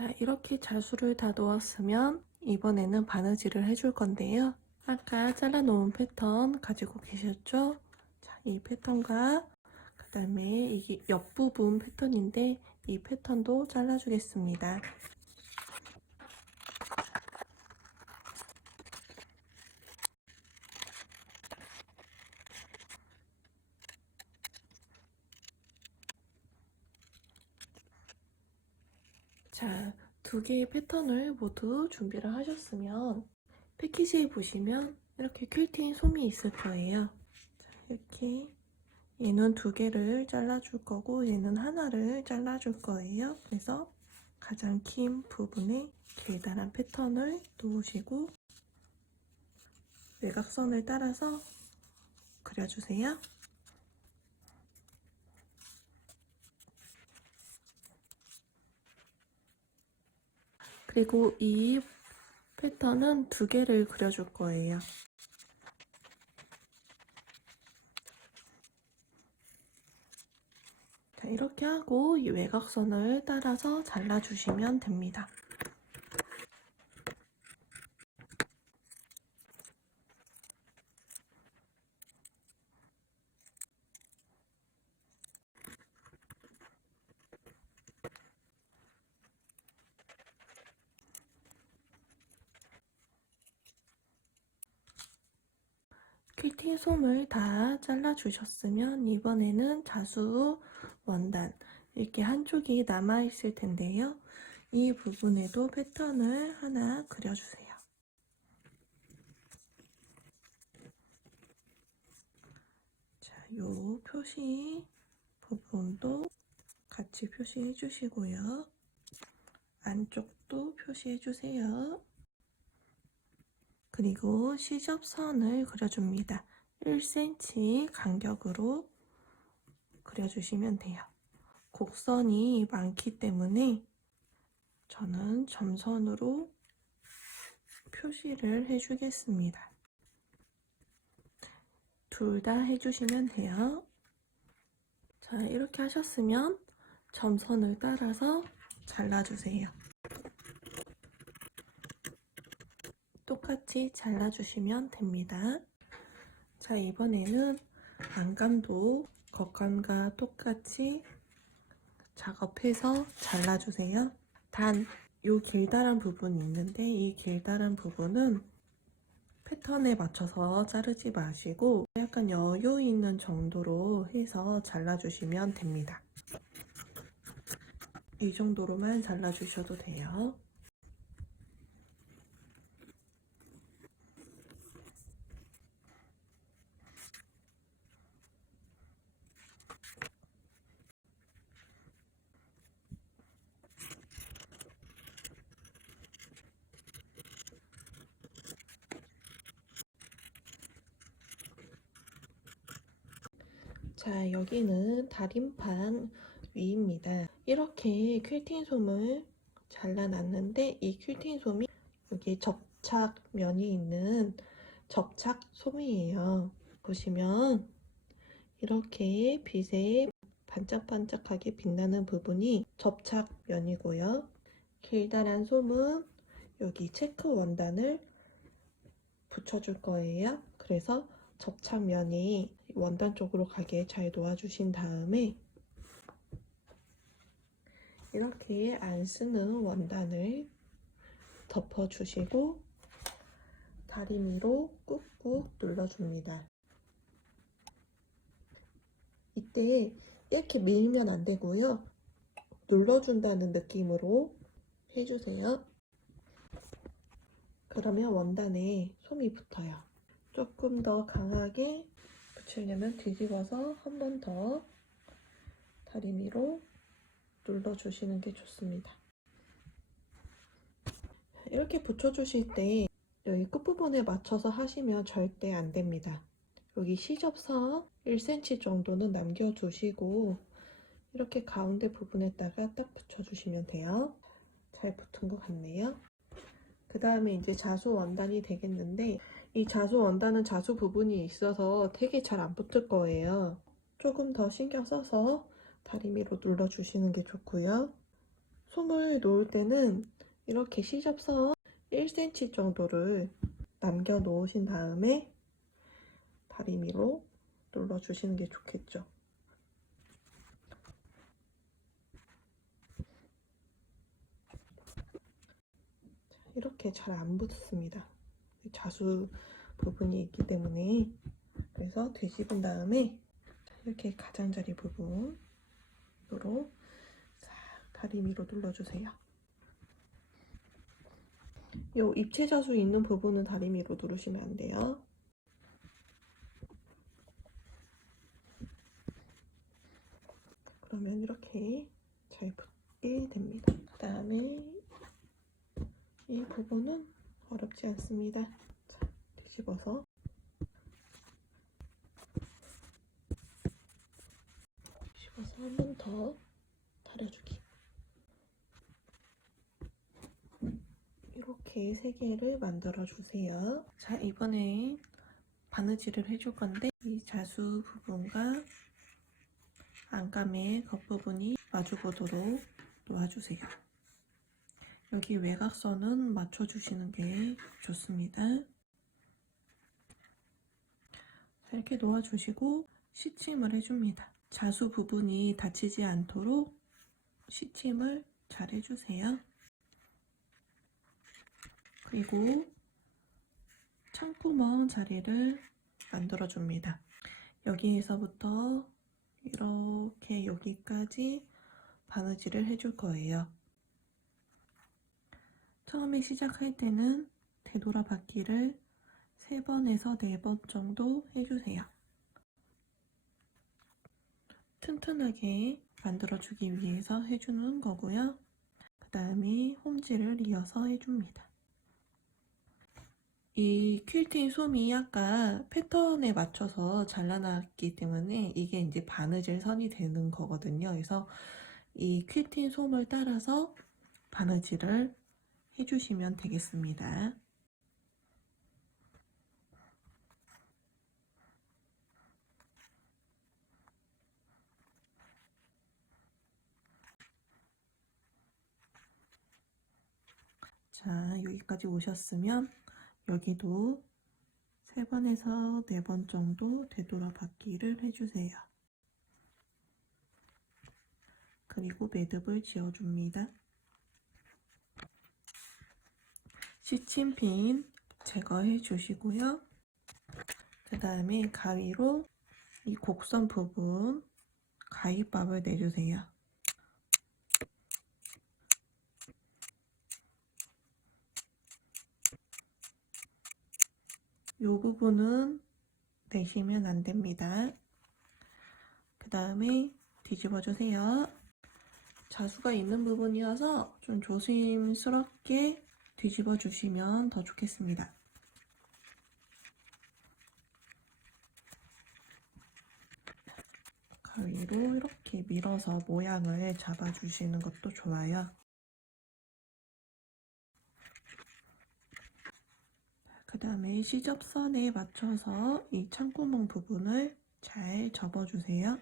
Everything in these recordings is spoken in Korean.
자, 이렇게 자수를 다 놓았으면 이번에는 바느질을 해줄 건데요. 아까 잘라놓은 패턴 가지고 계셨죠? 자, 이 패턴과 그 다음에 이게 옆부분 패턴인데 이 패턴도 잘라주겠습니다. 자, 두 개의 패턴을 모두 준비를 하셨으면 패키지에 보시면 이렇게 퀼팅 솜이 있을 거예요. 자, 이렇게 얘는 두 개를 잘라줄 거고 얘는 하나를 잘라줄 거예요. 그래서 가장 긴 부분에 길다란 패턴을 놓으시고 외곽선을 따라서 그려주세요. 그리고 이 패턴은 두 개를 그려줄 거예요. 자, 이렇게 하고 이 외곽선을 따라서 잘라주시면 됩니다. 퀼팅 솜을 다 잘라주셨으면 이번에는 자수 원단 이렇게 한쪽이 남아있을 텐데요. 이 부분에도 패턴을 하나 그려주세요. 자, 요 표시 부분도 같이 표시해 주시고요. 안쪽도 표시해 주세요. 그리고 시접선을 그려줍니다. 1cm 간격으로 그려주시면 돼요. 곡선이 많기 때문에 저는 점선으로 표시를 해주겠습니다. 둘 다 해주시면 돼요. 자, 이렇게 하셨으면 점선을 따라서 잘라주세요. 똑같이 잘라주시면 됩니다. 자, 이번에는 안감도 겉감과 똑같이 작업해서 잘라주세요. 단, 요 길다란 부분이 있는데 이 길다란 부분은 패턴에 맞춰서 자르지 마시고 약간 여유 있는 정도로 해서 잘라주시면 됩니다. 이 정도로만 잘라주셔도 돼요. 자, 여기는 다림판 위입니다. 이렇게 퀼팅 솜을 잘라놨는데 이 퀼팅 솜이 여기 접착면이 있는 접착 솜이에요. 보시면 이렇게 빛에 반짝반짝하게 빛나는 부분이 접착면이고요. 길다란 솜은 여기 체크 원단을 붙여줄 거예요. 그래서 접착면이 원단 쪽으로 가게 잘 놓아주신 다음에 이렇게 안 쓰는 원단을 덮어주시고 다리미로 꾹꾹 눌러줍니다. 이때 이렇게 밀면 안 되고요. 눌러준다는 느낌으로 해주세요. 그러면 원단에 솜이 붙어요. 조금 더 강하게 붙이려면 뒤집어서 한 번 더 다리미로 눌러주시는 게 좋습니다. 이렇게 붙여주실 때 여기 끝부분에 맞춰서 하시면 절대 안 됩니다. 여기 시접선 1cm 정도는 남겨주시고 이렇게 가운데 부분에다가 딱 붙여주시면 돼요. 잘 붙은 것 같네요. 그 다음에 이제 자수 원단이 되겠는데 이 자수 원단은 자수 부분이 있어서 되게 잘 안 붙을 거예요. 조금 더 신경 써서 다리미로 눌러주시는 게 좋고요. 솜을 놓을 때는 이렇게 시접선 1cm 정도를 남겨 놓으신 다음에 다리미로 눌러주시는 게 좋겠죠. 이렇게 잘 안 붙습니다. 자수 부분이 있기 때문에. 그래서 뒤집은 다음에 이렇게 가장자리 부분으로 싹 다리미로 눌러주세요. 이 입체 자수 있는 부분은 다리미로 누르시면 안 돼요. 그러면 이렇게 잘 붙게 됩니다. 그 다음에 이 부분은 어렵지 않습니다. 자, 뒤집어서 한 번 더 다려주기. 이렇게 3개를 만들어 주세요. 자, 이번에 바느질을 해줄 건데 이 자수 부분과 안감의 겉부분이 마주보도록 놓아주세요. 여기 외곽선은 맞춰주시는 게 좋습니다. 자, 이렇게 놓아주시고 시침을 해줍니다. 자수 부분이 다치지 않도록 시침을 잘 해주세요. 그리고 창구멍 자리를 만들어줍니다. 여기에서부터 이렇게 여기까지 바느질을 해줄 거예요. 처음에 시작할 때는 되돌아받기를 3번에서 4번 정도 해주세요. 튼튼하게 만들어주기 위해서 해주는 거고요. 그 다음에 홈질을 이어서 해줍니다. 이 퀼팅 솜이 아까 패턴에 맞춰서 잘라놨기 때문에 이게 이제 바느질 선이 되는 거거든요. 그래서 이 퀼팅 솜을 따라서 바느질을 해주시면 되겠습니다. 자, 여기까지 오셨으면 여기도 3번에서 4번 정도 되돌아받기를 해주세요. 그리고 매듭을 지어줍니다. 시침핀 제거해 주시고요. 그 다음에 가위로 이 곡선 부분 가위밥을 내주세요. 이 부분은 내시면 안 됩니다. 그 다음에 뒤집어 주세요. 자수가 있는 부분이어서 좀 조심스럽게 뒤집어 주시면 더 좋겠습니다. 가위로 이렇게 밀어서 모양을 잡아 주시는 것도 좋아요. 그 다음에 시접선에 맞춰서 이 창구멍 부분을 잘 접어주세요.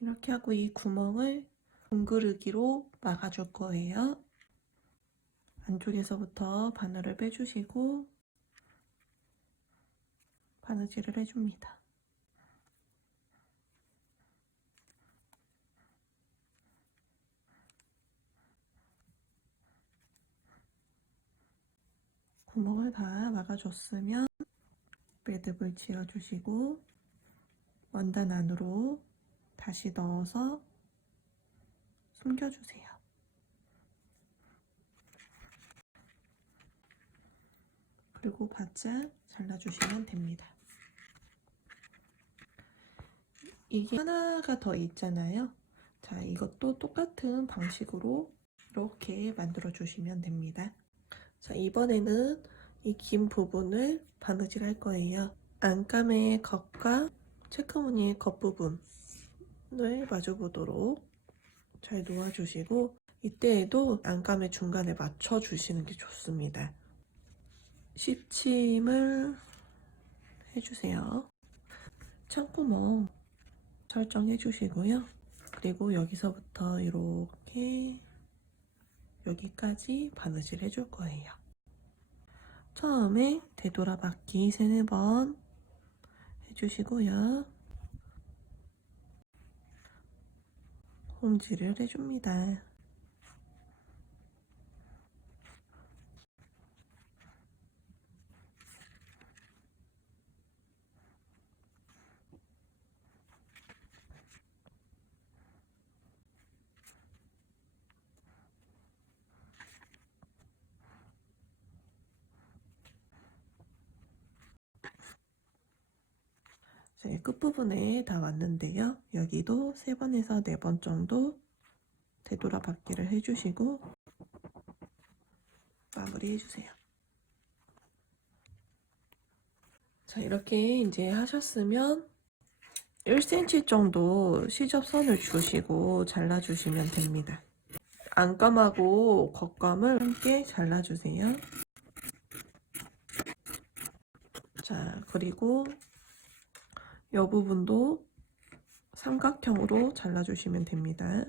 이렇게 하고 이 구멍을 둥그르기로 막아줄 거예요. 안쪽에서부터 바늘을 빼주시고 바느질을 해줍니다. 구멍을 다 막아줬으면 매듭을 지어주시고 원단 안으로 다시 넣어서 숨겨주세요. 그리고 바짝 잘라주시면 됩니다. 이게 하나가 더 있잖아요. 자, 이것도 똑같은 방식으로 이렇게 만들어 주시면 됩니다. 자, 이번에는 이 긴 부분을 바느질 할 거예요. 안감의 겉과 체크무늬의 겉부분을 마주보도록 잘 놓아주시고 이때에도 안감의 중간에 맞춰 주시는 게 좋습니다. 시침을 해주세요. 창구멍 설정해 주시고요. 그리고 여기서부터 이렇게 여기까지 바느질 해줄 거예요. 처음에 되돌아받기 3, 4번 해주시고요. 홈질을 해줍니다. 제 끝부분에 다 왔는데요. 여기도 3번에서 4번 정도 되돌아받기를 해주시고 마무리 해주세요. 자, 이렇게 이제 하셨으면 1cm 정도 시접선을 주시고 잘라주시면 됩니다. 안감하고 겉감을 함께 잘라주세요. 자, 그리고 이 부분도 삼각형으로 잘라주시면 됩니다.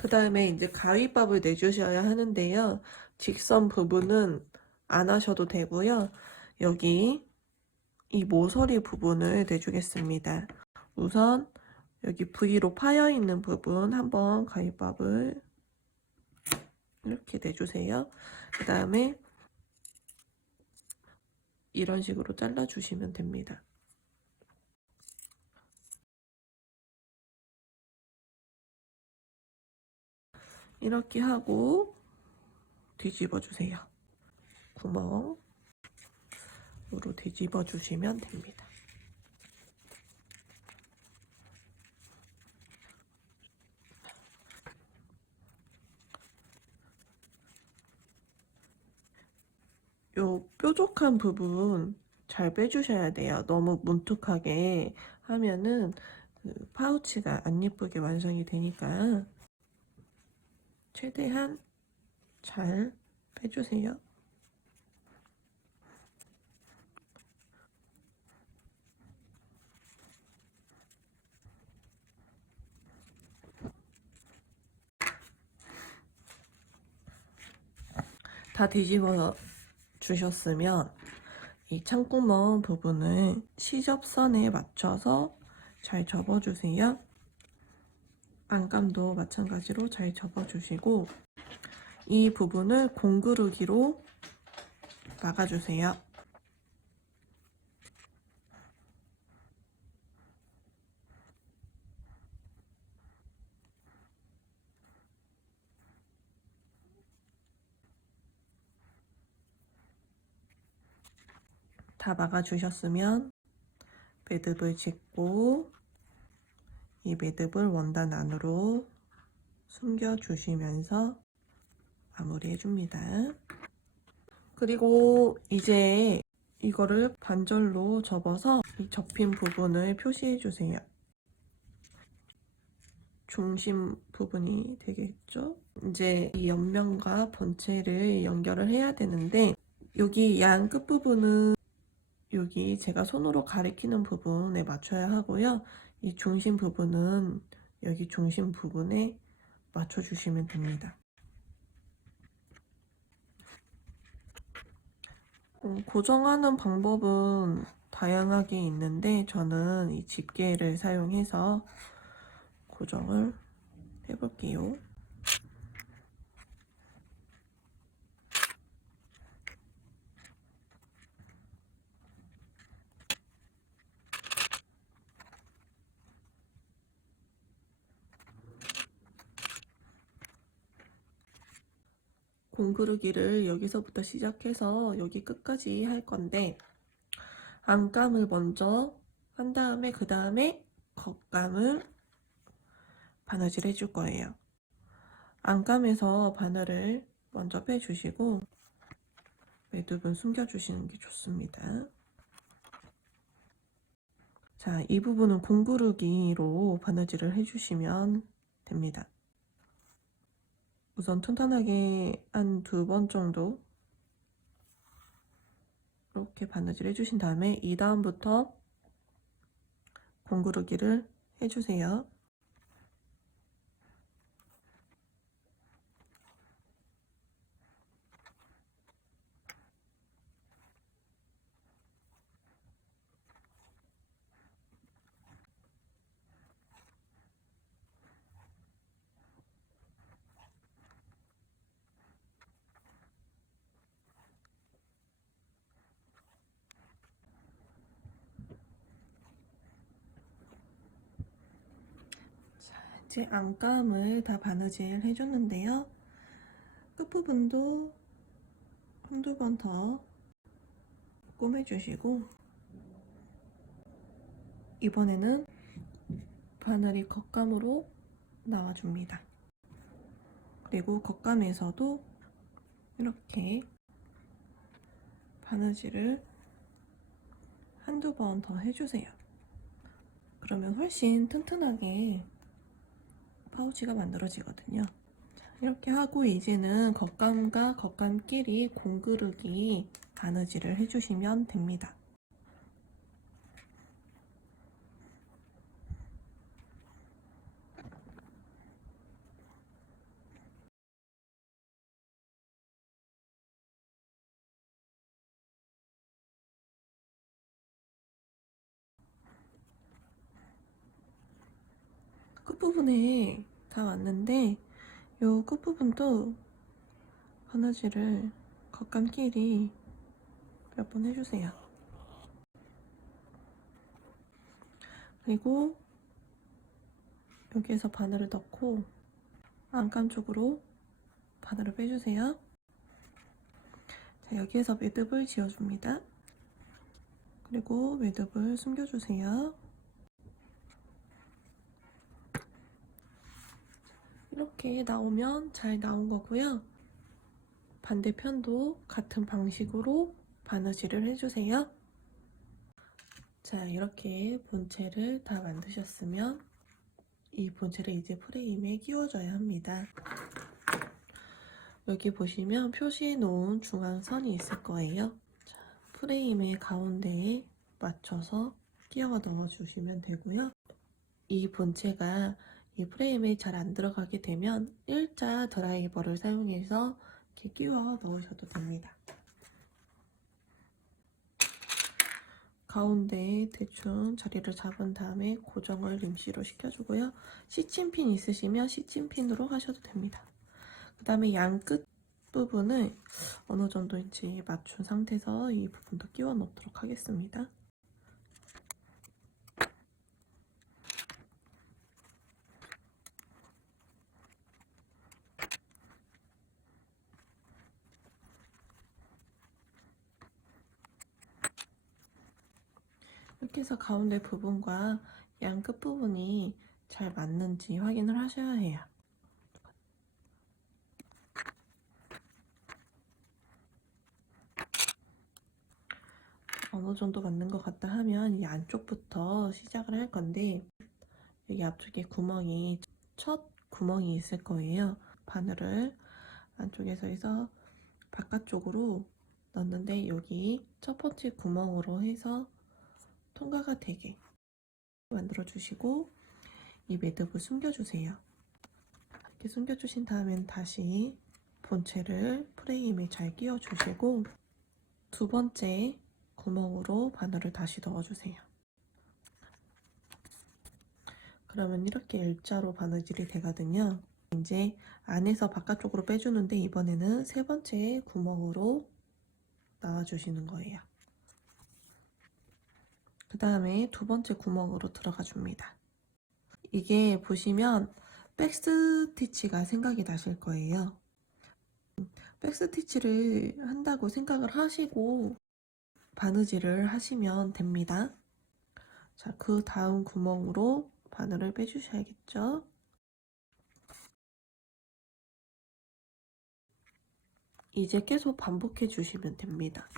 그 다음에 이제 가위밥을 내주셔야 하는데요. 직선 부분은 안 하셔도 되고요. 여기 이 모서리 부분을 내주겠습니다. 우선 여기 V로 파여 있는 부분 한번 가위밥을 이렇게 내주세요. 그 다음에 이런 식으로 잘라주시면 됩니다. 이렇게 하고 뒤집어 주세요. 구멍으로 뒤집어 주시면 됩니다. 요 뾰족한 부분 잘 빼주셔야 돼요. 너무 뭉툭하게 하면은 그 파우치가 안 예쁘게 완성이 되니까 최대한 잘 빼주세요. 다 뒤집어 주셨으면 이 창구멍 부분을 시접선에 맞춰서 잘 접어주세요. 안감도 마찬가지로 잘 접어주시고 이 부분을 공구르기로 막아주세요. 다 막아주셨으면 매듭을 짓고 이 매듭을 원단 안으로 숨겨주시면서 마무리해줍니다. 그리고 이제 이거를 반절로 접어서 이 접힌 부분을 표시해주세요. 중심 부분이 되겠죠? 이제 이 옆면과 본체를 연결을 해야 되는데 여기 양 끝부분은 여기 제가 손으로 가리키는 부분에 맞춰야 하고요. 이 중심 부분은 여기 중심 부분에 맞춰주시면 됩니다. 고정하는 방법은 다양하게 있는데 저는 이 집게를 사용해서 고정을 해볼게요. 공구르기를 여기서부터 시작해서 여기 끝까지 할 건데 안감을 먼저 한 다음에 그 다음에 겉감을 바느질 해줄 거예요. 안감에서 바늘을 먼저 빼주시고 매듭은 숨겨주시는 게 좋습니다. 자, 이 부분은 공구르기로 바느질을 해주시면 됩니다. 우선 튼튼하게 한 2번 정도 이렇게 바느질 해주신 다음에 이 다음부터 공구르기를 해주세요. 이제 안감을 다 바느질 해줬는데요. 끝부분도 한두 번 더 꼬매주시고 이번에는 바늘이 겉감으로 나와줍니다. 그리고 겉감에서도 이렇게 바느질을 한두 번 더 해주세요. 그러면 훨씬 튼튼하게 파우치가 만들어지거든요. 이렇게 하고 이제는 겉감과 겉감끼리 공그르기 바느질을 해주시면 됩니다. 끝부분에 다 왔는데 요 끝부분도 바느질을 겉감끼리 몇 번 해주세요. 그리고 여기에서 바늘을 넣고 안감 쪽으로 바늘을 빼주세요. 자, 여기에서 매듭을 지어줍니다. 그리고 매듭을 숨겨주세요. 이렇게 나오면 잘 나온 거고요. 반대편도 같은 방식으로 바느질을 해주세요. 자, 이렇게 본체를 다 만드셨으면 이 본체를 이제 프레임에 끼워줘야 합니다. 여기 보시면 표시해 놓은 중앙선이 있을 거예요. 자, 프레임의 가운데에 맞춰서 끼워 넣어주시면 되고요. 이 본체가 이 프레임에 잘 안 들어가게 되면 일자 드라이버를 사용해서 이렇게 끼워 넣으셔도 됩니다. 가운데에 대충 자리를 잡은 다음에 고정을 임시로 시켜주고요. 시침핀 있으시면 시침핀으로 하셔도 됩니다. 그 다음에 양 끝 부분을 어느 정도인지 맞춘 상태에서 이 부분도 끼워 넣도록 하겠습니다. 이렇게 해서 가운데 부분과 양 끝 부분이 잘 맞는지 확인을 하셔야 해요. 어느 정도 맞는 것 같다 하면 이 안쪽부터 시작을 할 건데 여기 앞쪽에 구멍이 첫 구멍이 있을 거예요. 바늘을 안쪽에서 해서 바깥쪽으로 넣는데 여기 첫 번째 구멍으로 해서 통과가 되게 만들어 주시고 이 매듭을 숨겨주세요. 이렇게 숨겨주신 다음엔 다시 본체를 프레임에 잘 끼워 주시고 두 번째 구멍으로 바늘을 다시 넣어주세요. 그러면 이렇게 일자로 바느질이 되거든요. 이제 안에서 바깥쪽으로 빼주는데 이번에는 세 번째 구멍으로 나와주시는 거예요. 그 다음에 두 번째 구멍으로 들어가 줍니다. 이게 보시면 백스티치가 생각이 나실 거예요. 백스티치를 한다고 생각을 하시고 바느질을 하시면 됩니다. 자, 그 다음 구멍으로 바늘을 빼주셔야겠죠. 이제 계속 반복해 주시면 됩니다.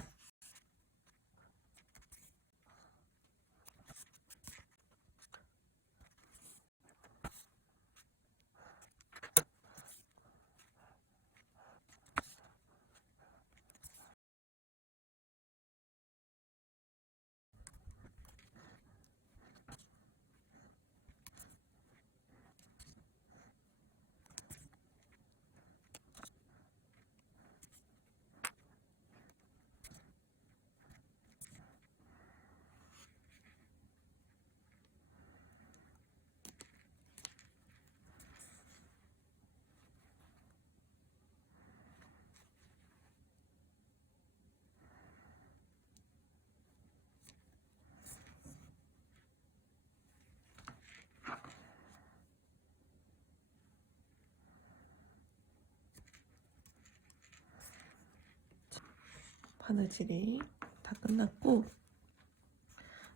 바느질이 다 끝났고,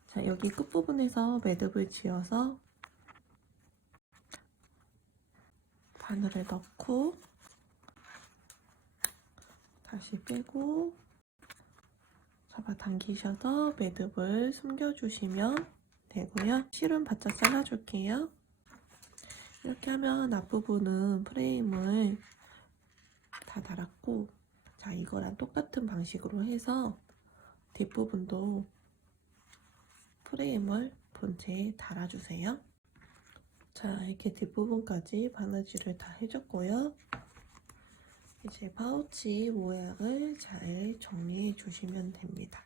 자, 여기 끝부분에서 매듭을 지어서 바늘을 넣고 다시 빼고 잡아당기셔서 매듭을 숨겨주시면 되고요. 실은 바짝 잘라줄게요. 이렇게 하면 앞부분은 프레임을 다 달았고, 자, 이거랑 똑같은 방식으로 해서 뒷부분도 프레임을 본체에 달아주세요. 자, 이렇게 뒷부분까지 바느질을 다 해줬고요. 이제 파우치 모양을 잘 정리해 주시면 됩니다.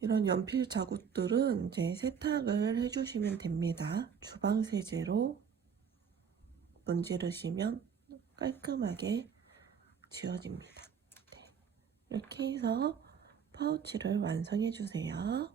이런 연필 자국들은 이제 세탁을 해주시면 됩니다. 주방 세제로 문지르시면 깔끔하게 지워집니다. 네, 이렇게 해서 파우치를 완성해 주세요.